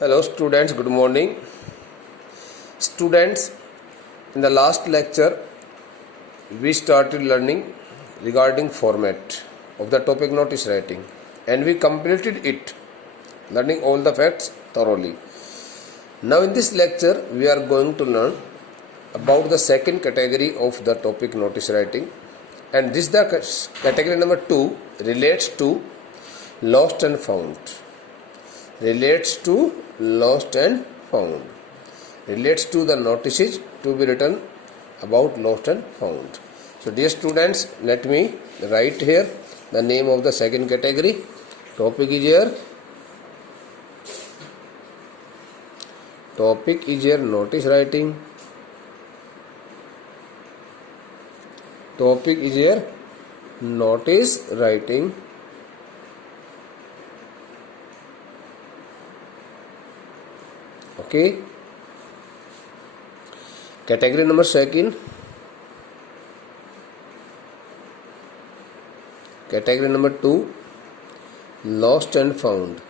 Hello students, good morning. Students, in the last lecture we started learning regarding format of the topic notice writing and we completed it, learning all the facts thoroughly. Now in this lecture we are going to learn about the second category of the topic notice writing, and this the category number 2 relates to lost and found. Relates to lost and found. Relates to the notices to be written about lost and found. So dear students, let me write here the name of the second category. Topic is here. Topic is here notice writing. Topic is here notice writing. Okay. Category number second. Category number 2, lost and found.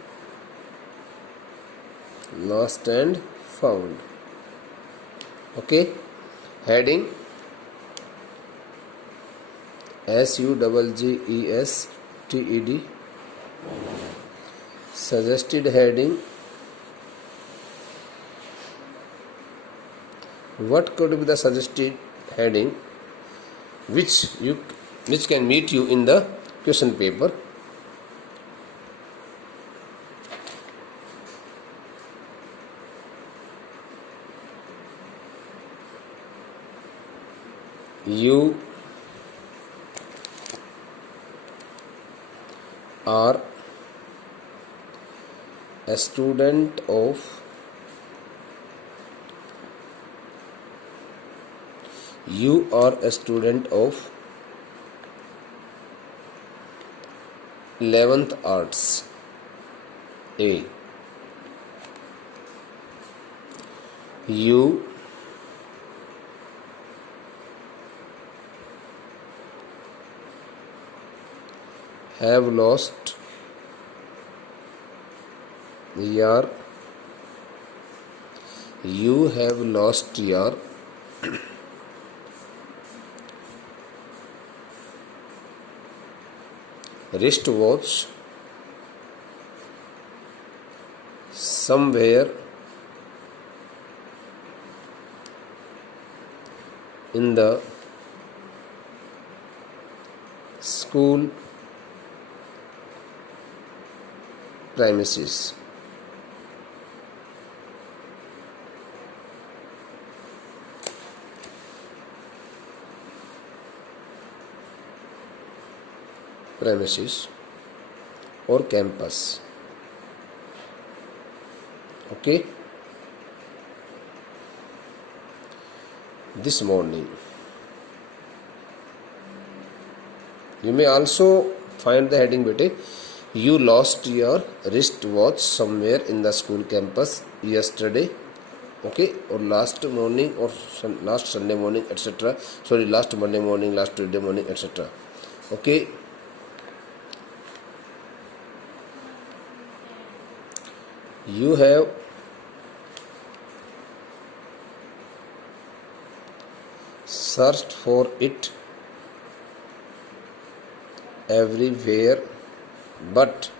Lost and found. Okay. Heading SUGGESTED. Suggested heading. What could be the suggested heading which can meet you in the question paper? You are a student of You are a student of 11th Arts A. You have lost your wristwatch somewhere in the school premises. Or campus. Okay. This morning. You may also find the heading bete. You lost your wristwatch somewhere in the school campus yesterday. Okay, or last morning, or last Sunday morning, etc. Sorry, last Monday morning, last Tuesday morning, etc. Okay. You have searched for it everywhere, but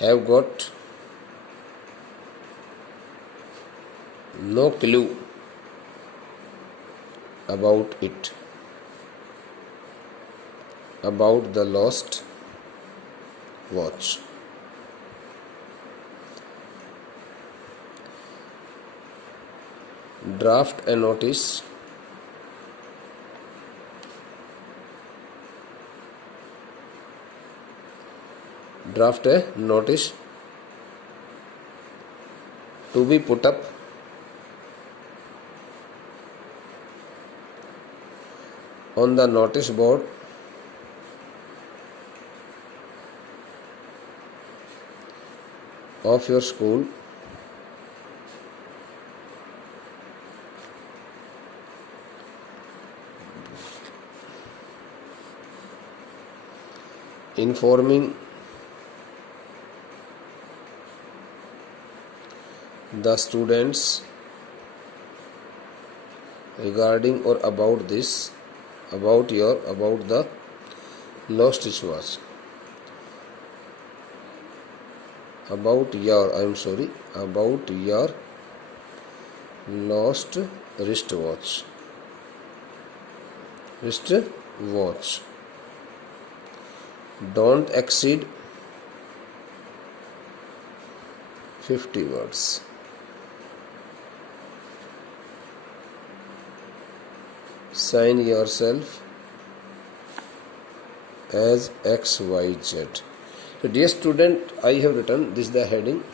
have got no clue about it, about the lost watch. Draft a notice. Draft a notice to be put up on the notice board of your school informing the students regarding or about this, about the lost wristwatch, about your lost wristwatch. Don't exceed 50 words. Sign yourself as XYZ. So dear student, I have written this the heading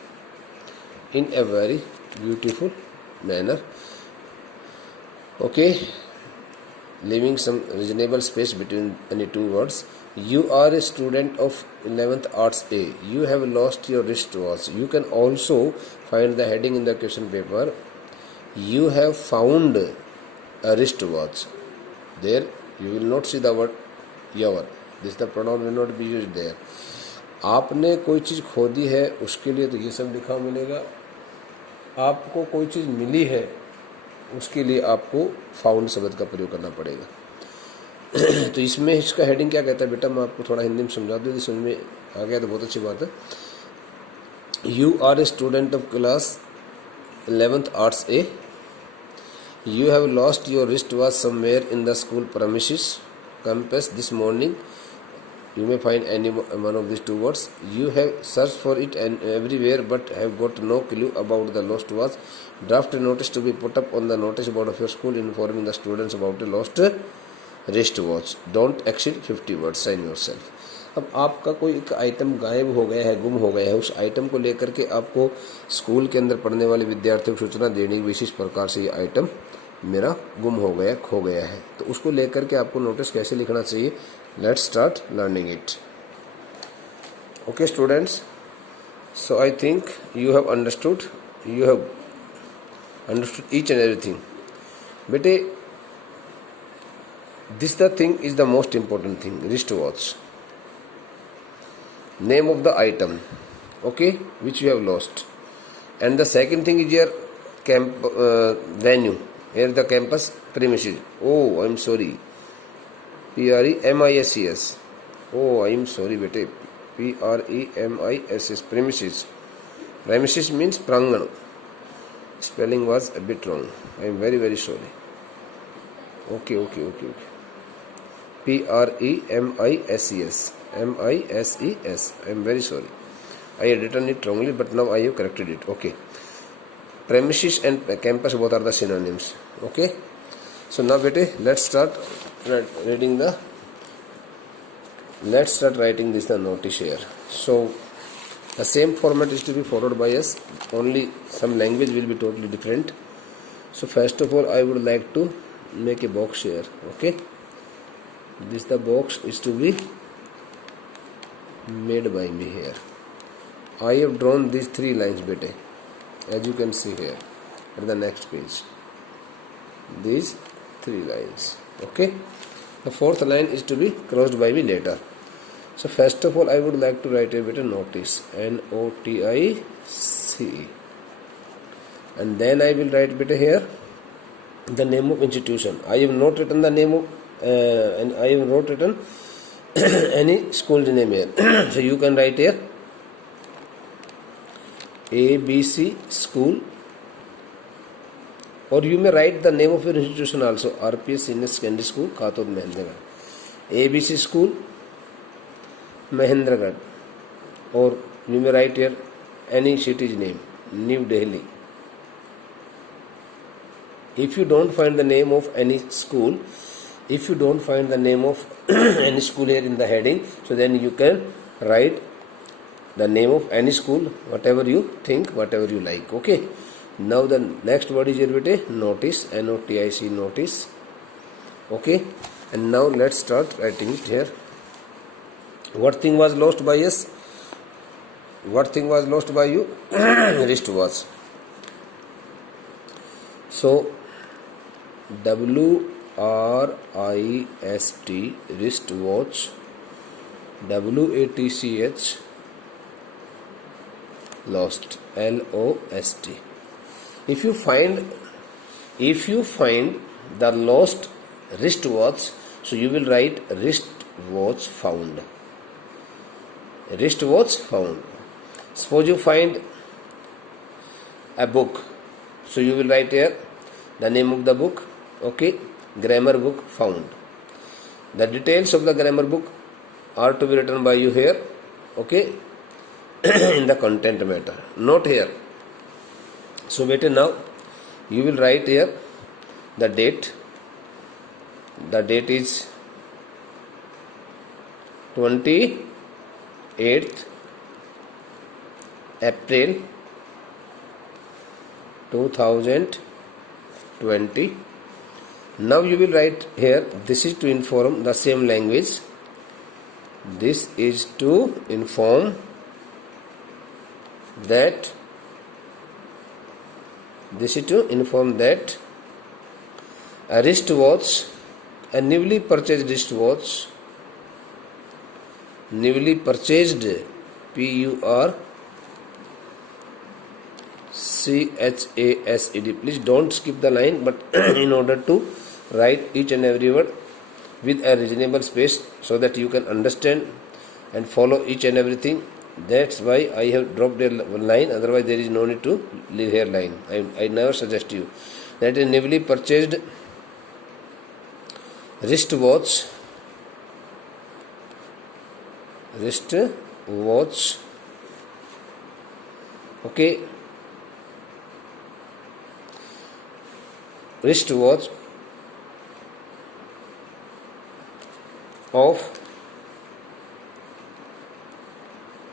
in a very beautiful manner. Okay, leaving some reasonable space between any two words. You are a student of 11th Arts A. You have lost your wristwatch. You can also find the heading in the question paper. You have found a wristwatch. There you will not see the word your. This the pronoun will not be used there. आपने कोई चीज़ खो दी है उसके लिए तो ये सब लिखा मिलेगा. आपको कोई चीज़ मिली है उसके लिए आपको फाउंड शब्द का प्रयोग करना पड़ेगा. तो इसमें इसका हेडिंग क्या कहता है बेटा, मैं आपको थोड़ा हिंदी में समझा दूँ, समझ में आ गया तो बहुत अच्छी बात है. You are a student of class 11th Arts A. You have lost your wristwatch somewhere in the school premises campus this morning. You may find any one of these two words. You have searched for it and everywhere but have got no clue about the lost watch. Draft a notice to be put up on the notice board of your school informing the students about a lost wristwatch. Don't exceed 50 words. Sign yourself. अब आपका कोई एक item गायब हो गया है, गुम हो गया है, उस आइटम को लेकर के आपको स्कूल के अंदर पढ़ने वाले विद्यार्थियों को सूचना देने की विशेष प्रकार से ये आइटम मेरा गुम हो गया, खो गया है. तो उसको लेकर के आपको नोटिस कैसे लिखना चाहिए. Let's start learning it. Okay students, so I think you have understood each and everything. बेटे, this the thing is the most important thing. Wrist watch, name of the item, okay, which you have lost, and the second thing is your venue, here the campus premises. Oh, I'm sorry, premises. Oh, I'm sorry bete, premises, premises means prangan. Spelling was a bit wrong. I'm very very sorry. Okay. Premises. MISES. I am very sorry. I had written it wrongly, but now I have corrected it. Okay. Premises and campus both are the synonyms. Okay. So now, bete, let's start writing this the notice here. So the same format is to be followed by us. Only some language will be totally different. So first of all, I would like to make a box here. Okay. This the box is to be made by me here. I have drawn these three lines bete, as you can see here at the next page. These three lines. Okay. The fourth line is to be crossed by me later. So first of all, I would like to write a bit of notice, NOTICE, and then I will write bit here the name of institution. I have not written the name of and I have not written any school name here. So you can write here ABC school, or you may write the name of your institution also, RPS Senior Secondary School, Khatod, Mahendragarh. ABC school, Mahendragarh, or you may write here any city's name, New Delhi. If you don't find the name of any school, if you don't find the name of any school here in the heading, so then you can write the name of any school, whatever you think, whatever you like. Okay. Now the next word is here with notice, NOTICE, notice. Okay. And now let's start writing it here. What thing was lost by us? What thing was lost by you? Wristwatch. So WRIST, wristwatch. WATCH, lost, LOST. If you find the lost wristwatch, so you will write wristwatch found. Wristwatch found. Suppose you find a book, so you will write here the name of the book. Okay, grammar book found. The details of the grammar book are to be written by you here. Okay, in the content matter, not here. So beta, now you will write here the date. The date is 28th April 2020. Now you will write here, this is to inform the same language. This is to inform that a wristwatch, a newly purchased wristwatch, PURCHASED. Please don't skip the line, but in order to write each and every word with a reasonable space so that you can understand and follow each and everything. That's why I have dropped a line, otherwise there is no need to leave here line. I never suggest you. That is newly purchased wristwatch, okay, wristwatch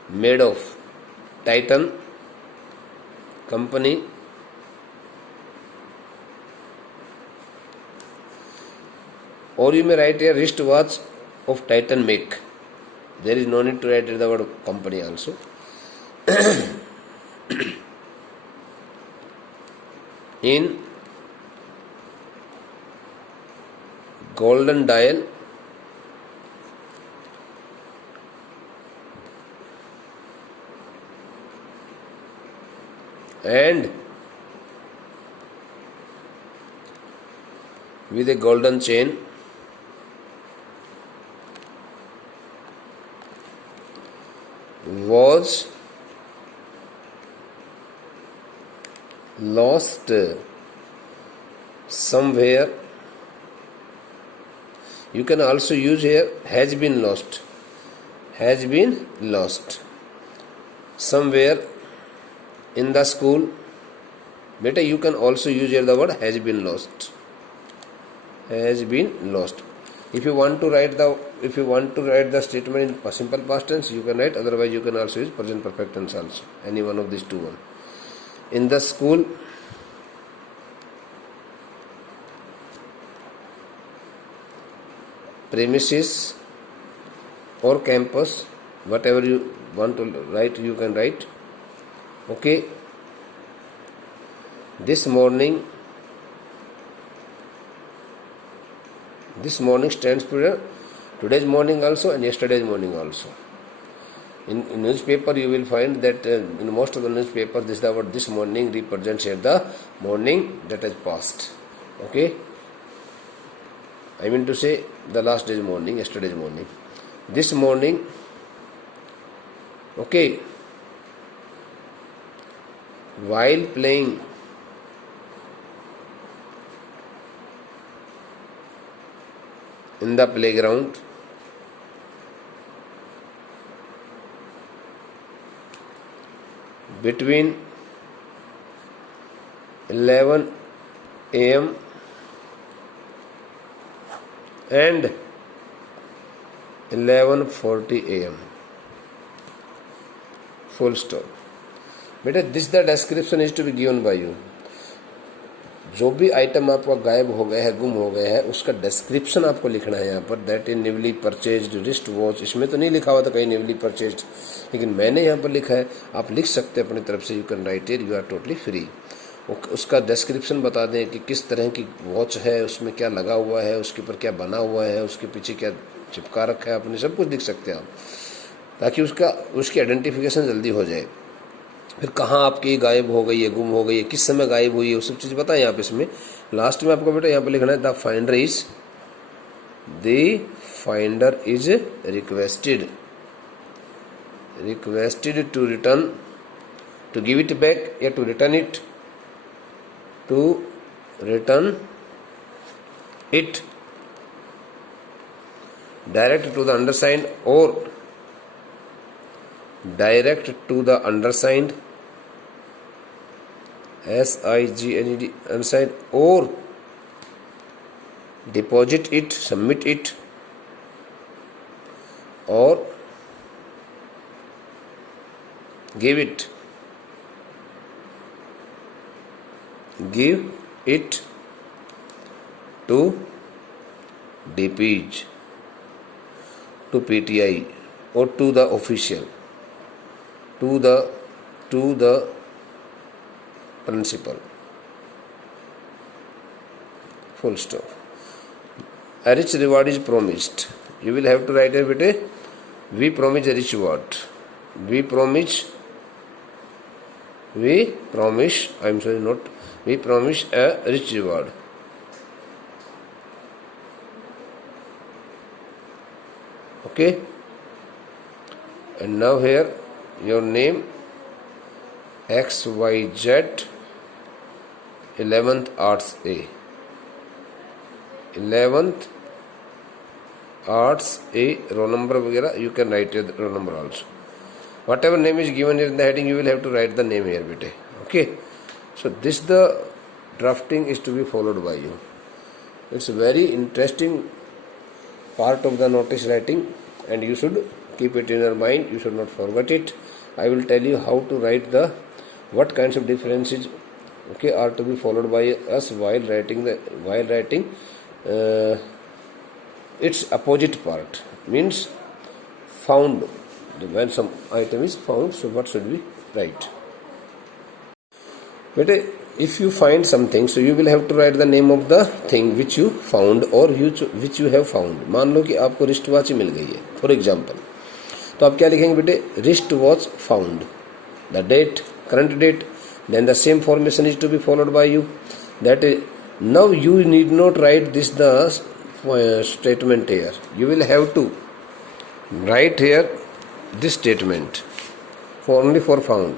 made of Titan company, or you may write a wristwatch of Titan make. There is no need to write the word company also. In golden dial and with a golden chain, was lost somewhere. You can also use here has been lost somewhere in the school. Beta, you can also use here the word has been lost. If you want to write the statement in simple past tense, you can write. Otherwise, you can also use present perfect tense also. Any one of these two one. In the school, premises or campus, whatever you want to write, you can write. Okay. This morning stands for today's morning also and yesterday's morning also. In newspaper you will find that in most of the newspapers this morning represents here the morning that has passed. Okay, I mean to say the last day's morning, yesterday's morning. This morning, okay, while playing in the playground, between 11 a.m. and 11:40 a.m. Full stop. बेटा this the description is to be given by you. जो भी item आपका गायब हो गया है, गुम हो गया है, उसका डिस्क्रिप्शन आपको लिखना है यहाँ पर. That is newly purchased wrist watch. इसमें तो नहीं लिखा हुआ था कहीं न्यूली परचेज्ड, लेकिन मैंने यहाँ पर लिखा है. आप लिख सकते हैं अपनी तरफ से. You can write it, you are totally free. उसका डिस्क्रिप्शन बता दें कि किस तरह की वॉच है, उसमें क्या लगा हुआ है, उसके ऊपर क्या बना हुआ है, उसके पीछे क्या चिपका रखा है, अपने सब कुछ लिख सकते हैं आप, ताकि उसकी आइडेंटिफिकेशन जल्दी हो जाए। फिर कहाँ आपकी गायब हो गई है, गुम हो गई है, किस समय गायब हुई है, वो सब चीज़ बताएं आप इसमें। लास्ट में आपको बेटा यहाँ पे लिखना है the finder is requested to return, to give it back या to return it, direct to the undersigned or direct to the undersigned, SIGNED, undersigned, or deposit it, submit it, or give it to DPG, to PTI, or to the official, to the principal. Full stop. A rich reward is promised. You will have to write it with a we promise a rich reward. We promise a rich reward. Okay, and now here your name XYZ 11th Arts A, 11th Arts A, roll number वगैरह you can write your roll number also. Whatever name is given here in the heading, you will have to write the name here, bete. Okay, so this the drafting is to be followed by you. It's a very interesting part of the notice writing, and you should keep it in your mind. You should not forget it. I will tell you how to write what kinds of differences are to be followed by us while writing its opposite part, means found. When some item is found, so what should we write? But if you find something, so you will have to write the name of the thing which you found or which you have found. मान लो कि आपको wrist watch मिल गई है, for example, तो आप क्या लिखेंगे बेटे? Wrist watch found, the date, current date, then the same formation is to be followed by you. That is, now you need not write this statement here. You will have to write here this statement only for found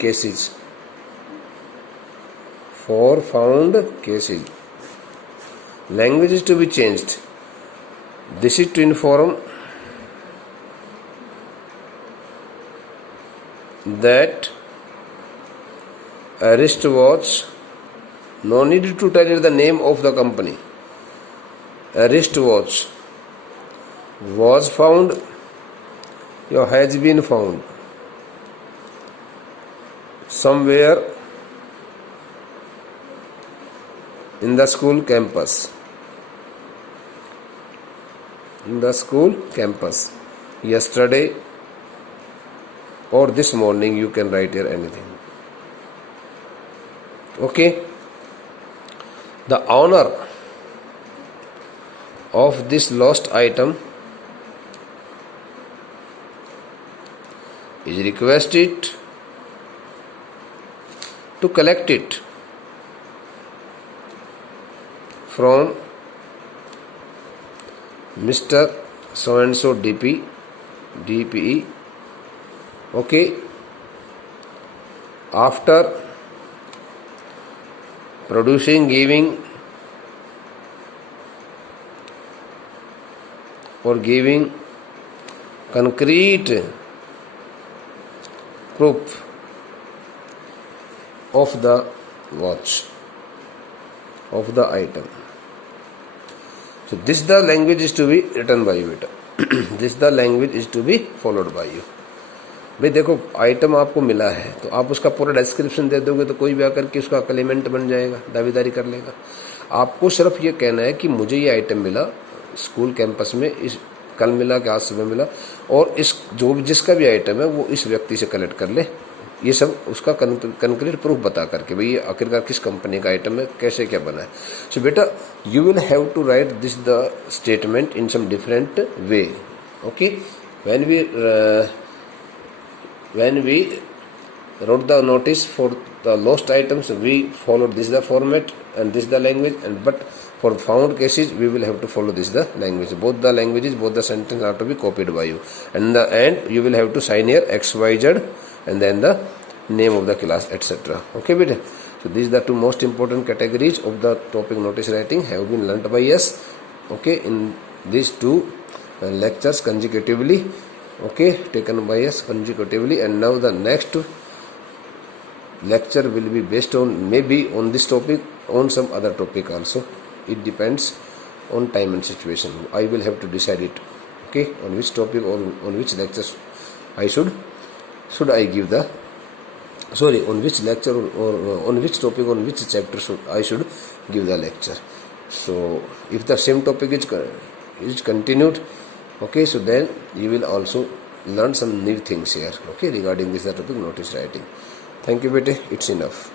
cases. For found cases, language is to be changed. This is to inform that a wristwatch, no need to tell you the name of the company. A wristwatch was found or has been found somewhere in the school campus. Yesterday or this morning, you can write here anything. Okay, the owner of this lost item is requested to collect it from Mr. So and so DPE. Okay, after producing, giving concrete proof of the watch, of the item. So this the language is to be written by you. This the language is to be followed by you. भाई देखो, item आपको मिला है तो आप उसका पूरा description दे दोगे तो कोई भी आकर के उसका क्लेमेंट बन जाएगा, दावेदारी कर लेगा। आपको सिर्फ ये कहना है कि मुझे ये आइटम मिला स्कूल कैंपस में, इस कल मिला कि आज सुबह मिला, और इस जो जिसका भी आइटम है वो इस व्यक्ति से कलेक्ट कर ले, ये सब उसका कंक्रीट प्रूफ बता करके भाई ये आखिरकार किस कंपनी का आइटम है, कैसे क्या बना है. सो बेटा you will have to write this the statement in some different way. Okay, when we wrote the notice for the lost items, we followed this the format and this the language, and but for found cases we will have to follow this the language. Both the languages, both the sentence are to be copied by you, and in the end you will have to sign here XYZ and then the name of the class, etc. Okay, beta. So these are the two most important categories of the topic notice writing have been learnt by us. Okay, in these two lectures consecutively, okay, taken by us consecutively, and now the next lecture will be based on maybe on this topic, on some other topic also. It depends on time and situation. I will have to decide it, okay, on which topic or on which lectures I should I give the on which lecture or on which topic, on which chapter I should give the lecture. So if the same topic is continued, okay, so then you will also learn some new things here, okay, regarding this topic notice writing. Thank you, bete. It's enough.